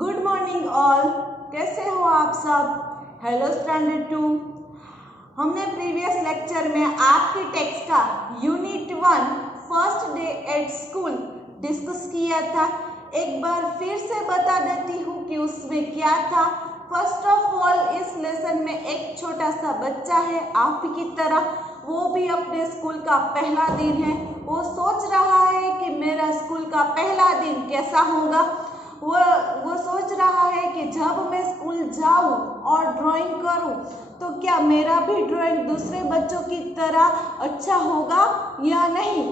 Good morning all. कैसे हो आप सब? Hello standard 2। हमने प्रीवियस लेक्चर में आपकी टेक्स्ट का unit 1 first day at school discuss किया था। एक बार फिर से बता देती हूँ कि उसमें क्या था। फर्स्ट ऑफ ऑल इस लेसन में एक छोटा सा बच्चा है आप की तरह, वो भी अपने स्कूल का पहला दिन है। वो सोच रहा है कि मेरा स्कूल का पहला दिन कैसा होगा। वो सोच रहा है कि जब मैं स्कूल जाऊं और ड्राइंग करूं तो क्या मेरा भी ड्राइंग दूसरे बच्चों की तरह अच्छा होगा या नहीं।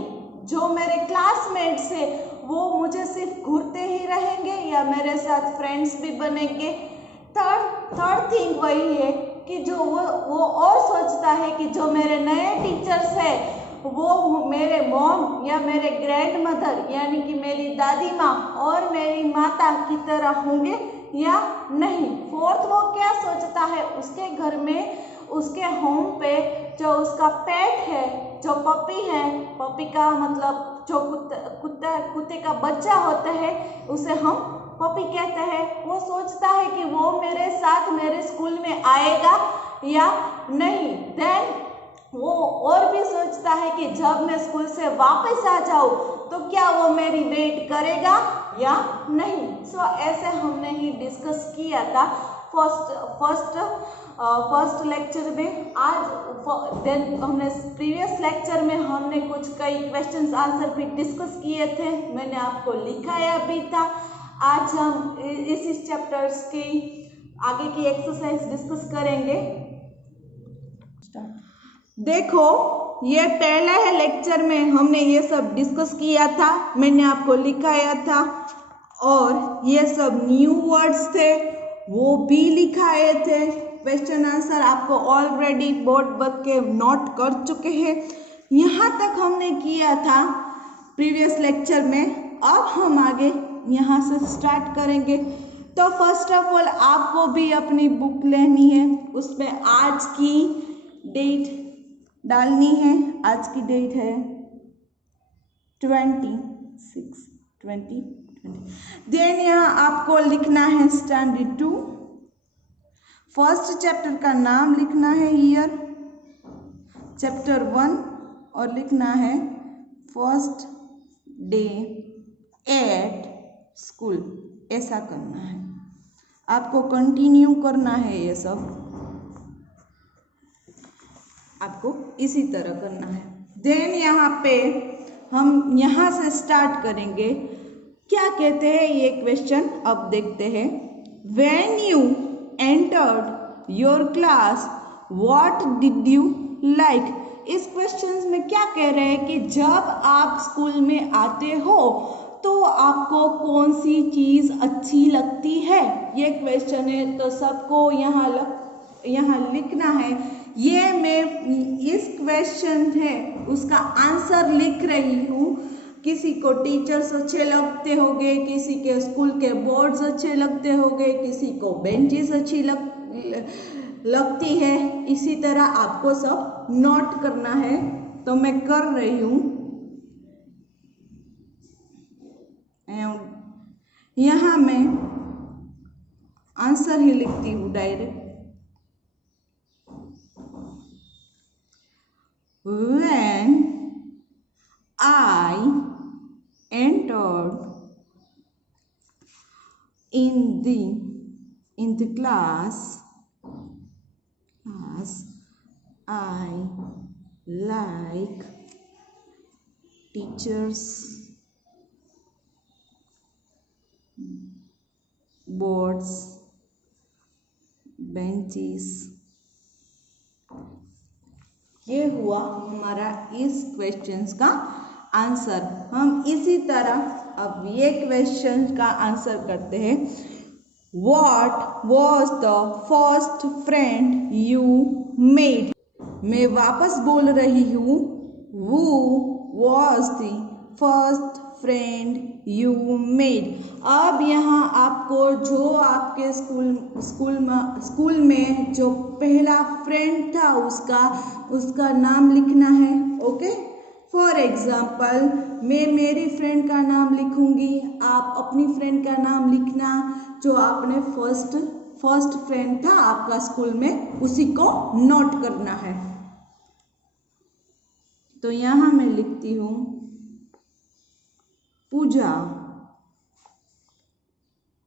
जो मेरे क्लासमेट्स हैं वो मुझे सिर्फ घूरते ही रहेंगे या मेरे साथ फ्रेंड्स भी बनेंगे। थर्ड थिंग वही है कि जो वो और सोचता है कि जो मेरे नए टीचर्स हैं वो मेरे मॉम या मेरे ग्रैंड मदर यानी कि मेरी दादी माँ और मेरी माता की तरह होंगे या नहीं। फोर्थ वो क्या सोचता है, उसके घर में उसके होम पे जो उसका पेट है, जो पपी है, पपी का मतलब जो कुत्ते का बच्चा होता है उसे हम पपी कहते हैं। वो सोचता है कि वो मेरे साथ मेरे स्कूल में आएगा या नहीं। देन वो और भी सोचता है कि जब मैं स्कूल से वापस आ जाऊं तो क्या वो मेरी वेट करेगा या नहीं। ऐसे हमने ही डिस्कस किया था फर्स्ट लेक्चर में। आज देन हमने प्रीवियस लेक्चर में हमने कई क्वेश्चंस आंसर भी डिस्कस किए थे, मैंने आपको लिखाया भी था। आज हम इस चैप्टर्स की आगे की एक्सरसाइज डिस्कस करेंगे। देखो ये पहला है लेक्चर में हमने ये सब डिस्कस किया था, मैंने आपको लिखाया था और ये सब न्यू वर्ड्स थे वो भी लिखाए थे। क्वेश्चन आंसर आपको ऑलरेडी बोर्ड पर के नोट कर चुके हैं। यहाँ तक हमने किया था प्रीवियस लेक्चर में। अब हम आगे यहाँ से स्टार्ट करेंगे। तो फर्स्ट ऑफ ऑल आपको भी अपनी बुक लेनी है, उसमें आज की डेट डालनी है। आज की डेट है 26/2020। देन यहाँ आपको लिखना है स्टैंडर्ड 2 फर्स्ट चैप्टर का नाम लिखना है ईयर, चैप्टर 1 और लिखना है फर्स्ट डे एट स्कूल। ऐसा करना है, आपको कंटिन्यू करना है, ये सब आपको इसी तरह करना है। देन यहाँ पे हम यहाँ से स्टार्ट करेंगे। क्या कहते हैं ये क्वेश्चन, अब देखते हैं। When you entered your class, what did you like? इस क्वेश्चन में क्या कह रहे हैं कि जब आप स्कूल में आते हो तो आपको कौन सी चीज़ अच्छी लगती है। ये क्वेश्चन है तो सबको यहाँ लिखना है। ये मैं इस क्वेश्चन है उसका आंसर लिख रही हूँ। किसी को टीचर्स अच्छे लगते होंगे, किसी के स्कूल के बोर्ड्स अच्छे लगते होंगे, किसी को बेंचेस अच्छी लगती है। इसी तरह आपको सब नोट करना है, तो मैं कर रही हूँ। यहाँ मैं आंसर ही लिखती हूँ direct. When I entered in the class, I like teachers, boards, benches। ये हुआ हमारा इस क्वेश्चंस का आंसर। हम इसी तरह अब ये क्वेश्चन का आंसर करते हैं। What was the first friend you made? मैं वापस बोल रही हूँ। Who was the first friend you made? अब यहाँ आपको जो आपके स्कूल में जो पहला फ्रेंड था उसका नाम लिखना है। ओके, फॉर एग्जाम्पल मैं मेरी फ्रेंड का नाम लिखूंगी, आप अपनी फ्रेंड का नाम लिखना, जो आपने फर्स्ट फ्रेंड था आपका स्कूल में, उसी को नोट करना है। तो यहां मैं लिखती हूं पूजा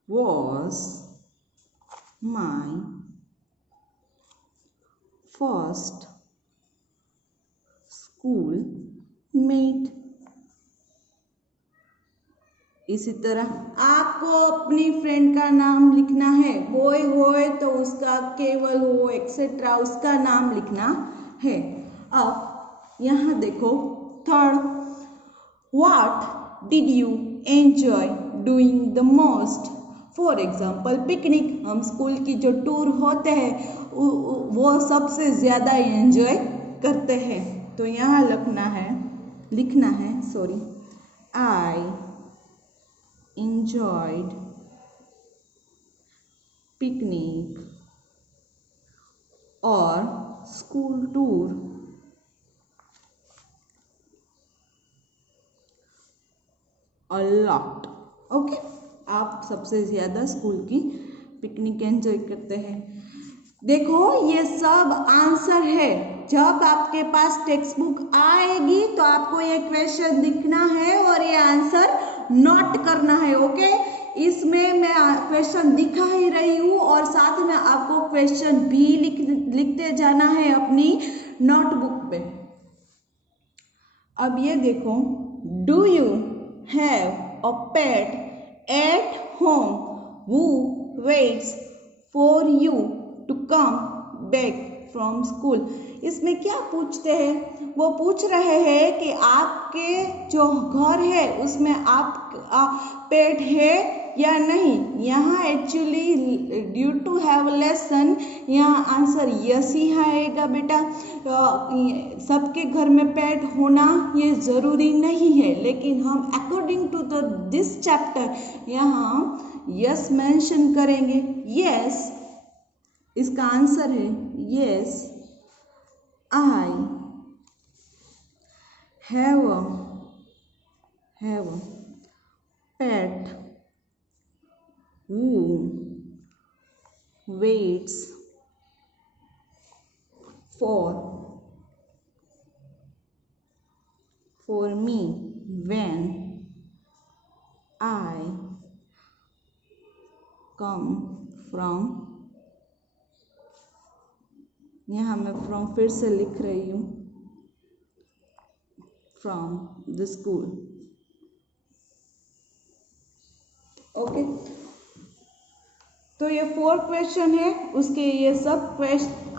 was my first school mate। इसी तरह आपको अपनी फ्रेंड का नाम लिखना है, बॉय हो तो उसका, केवल हो एक्सेट्रा उसका नाम लिखना है। अब यहाँ देखो third, what did you enjoy doing the most. For example picnic, हम स्कूल की जो टूर होते हैं वो सबसे ज़्यादा एंजॉय करते हैं। तो यहाँ लिखना है आई enjoyed picnic और school tour a lot। Okay, आप सबसे ज़्यादा स्कूल की पिकनिक एंजॉय करते हैं। देखो ये सब आंसर है। जब आपके पास टेक्स्ट बुक आएगी तो आपको ये क्वेश्चन लिखना है और ये आंसर नोट करना है। ओके, इसमें मैं क्वेश्चन दिखा ही रही हूँ और साथ में आपको क्वेश्चन भी लिखते जाना है अपनी नोटबुक पे। अब ये देखो, do you have a pet at home who waits for you to come back from school. इसमें क्या पूछते हैं, वो पूछ रहे हैं कि आपके जो घर है उसमें आप पेट है या नहीं। यहाँ actually due to have lesson, यहाँ आंसर यस ही आएगा बेटा। सबके घर में पेट होना ये ज़रूरी नहीं है, लेकिन हम अकॉर्डिंग टू दिस चैप्टर यहाँ यस मेंशन करेंगे। यस इसका आंसर है yes, I have a pet who waits for me when I come from। यहाँ मैं फ्रॉम फिर से लिख रही हूँ, फ्रॉम द स्कूल। ओके, तो ये 4 क्वेश्चन है, उसके ये सब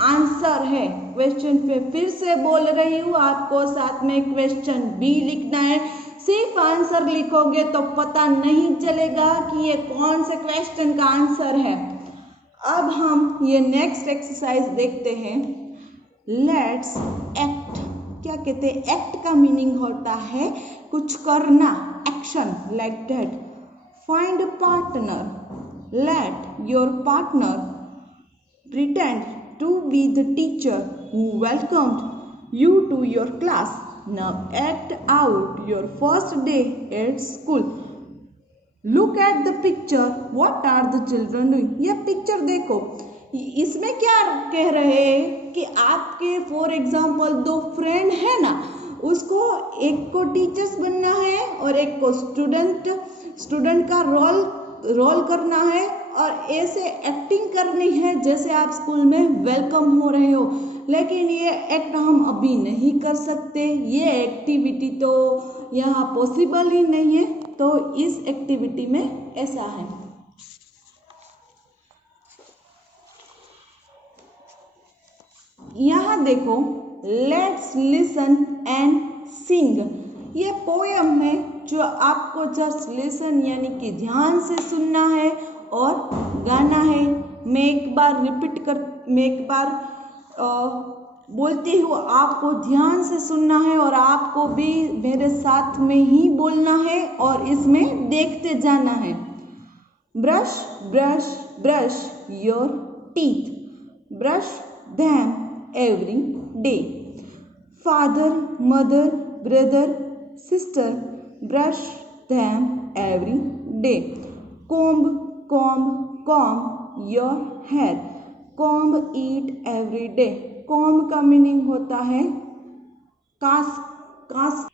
आंसर है। क्वेश्चन पे फिर से बोल रही हूँ, आपको साथ में क्वेश्चन भी लिखना है। सिर्फ आंसर लिखोगे तो पता नहीं चलेगा कि ये कौन से क्वेश्चन का आंसर है। अब हम ये नेक्स्ट एक्सरसाइज देखते हैं। Let's act. क्या कहते हैं? एक्ट का मीनिंग होता है कुछ करना, action, like that. Find a partner. Let your partner pretend to be the teacher who welcomed you to your class. Now act out your first day at school. Look at the picture. What are the children doing? यह picture देखो, इसमें क्या कह रहे हैं कि आपके for example 2 friend है ना, उसको एक को टीचर्स बनना है और एक को स्टूडेंट का रोल करना है और ऐसे एक्टिंग करनी है जैसे आप स्कूल में वेलकम हो रहे हो। लेकिन ये एक्ट हम अभी नहीं कर सकते, ये एक्टिविटी तो यहाँ पॉसिबल ही नहीं है। तो इस एक्टिविटी में ऐसा है, यहाँ देखो, लेट्स लिसन एंड सिंग। ये पोयम है जो आपको जस्ट लिसन यानी कि ध्यान से सुनना है और गाना है। मैं एक बार बोलती हूँ, आपको ध्यान से सुनना है और आपको भी मेरे साथ में ही बोलना है और इसमें देखते जाना है। Brush brush brush your teeth, brush them every day. Father, mother brother, sister, brush them every day. Comb, comb your hair. Comb it every day. Comb का मीनिंग होता है कास।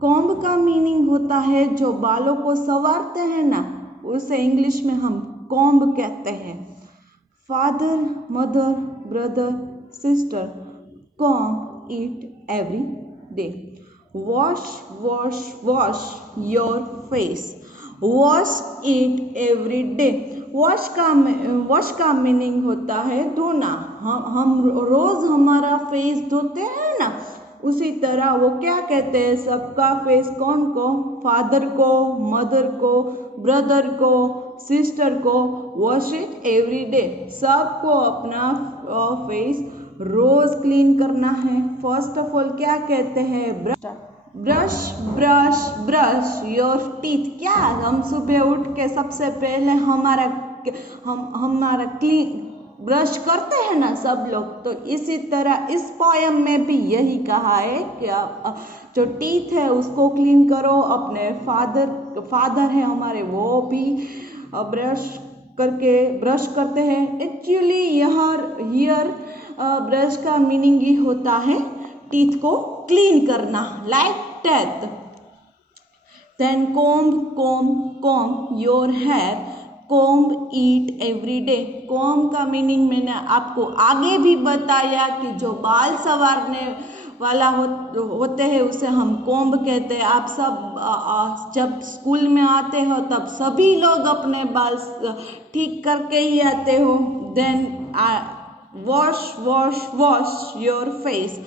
कॉम्ब का मीनिंग होता है जो बालों को संवारते हैं ना, उसे इंग्लिश में हम कॉम्ब कहते हैं। Father, mother, brother, sister, comb it every day. Wash your face. Wash it every day. Wash का मीनिंग होता है धोना। हम रोज हमारा फेस धोते हैं ना, उसी तरह वो क्या कहते हैं, सबका फेस कौन को, फादर को, मदर को, ब्रदर को, सिस्टर को वॉश इट एवरी डे। सबको अपना फेस रोज क्लीन करना है। फर्स्ट ऑफ ऑल क्या कहते हैं, ब्रश योर टीथ। क्या हम सुबह उठ के सबसे पहले हमारा क्लीन ब्रश करते हैं ना सब लोग, तो इसी तरह इस पोयम में भी यही कहा है कि जो टीथ है उसको क्लीन करो। अपने फादर है हमारे, वो भी ब्रश करते हैं। एक्चुअली हियर ब्रश का मीनिंग ही होता है टीथ को क्लीन करना, like that. Then comb your hair. Comb it every day. Comb का मीनिंग मैंने आपको आगे भी बताया कि जो बाल संवारने वाला होते हैं उसे हम कॉम्ब कहते हैं। आप सब जब स्कूल में आते हो तब सभी लोग अपने बाल ठीक करके ही आते हो। Then wash your face.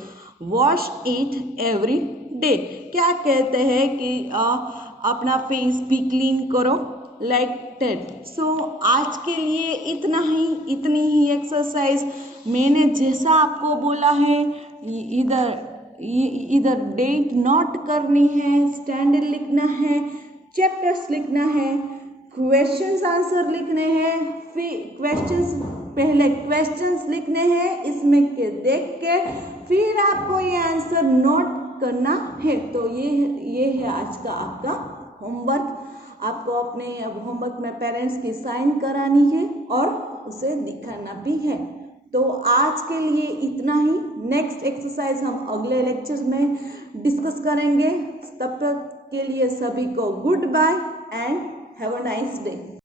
Wash it every day. क्या कहते हैं कि अपना फेस भी क्लीन करो, लाइक दैट। सो आज के लिए इतनी ही एक्सरसाइज मैंने जैसा आपको बोला है, इधर डेट नोट करनी है, स्टैंडर्ड लिखना है, चैप्टर्स लिखना है, क्वेश्चंस आंसर लिखने हैं। पहले क्वेश्चंस लिखने हैं, इसमें के देख के फिर आपको ये आंसर नोट करना है। तो ये है आज का आपका होमवर्क। आपको अपने होमवर्क में पेरेंट्स की साइन करानी है और उसे दिखाना भी है। तो आज के लिए इतना ही। नेक्स्ट एक्सरसाइज हम अगले लेक्चर में डिस्कस करेंगे। तब तक के लिए सभी को goodbye and have a nice day.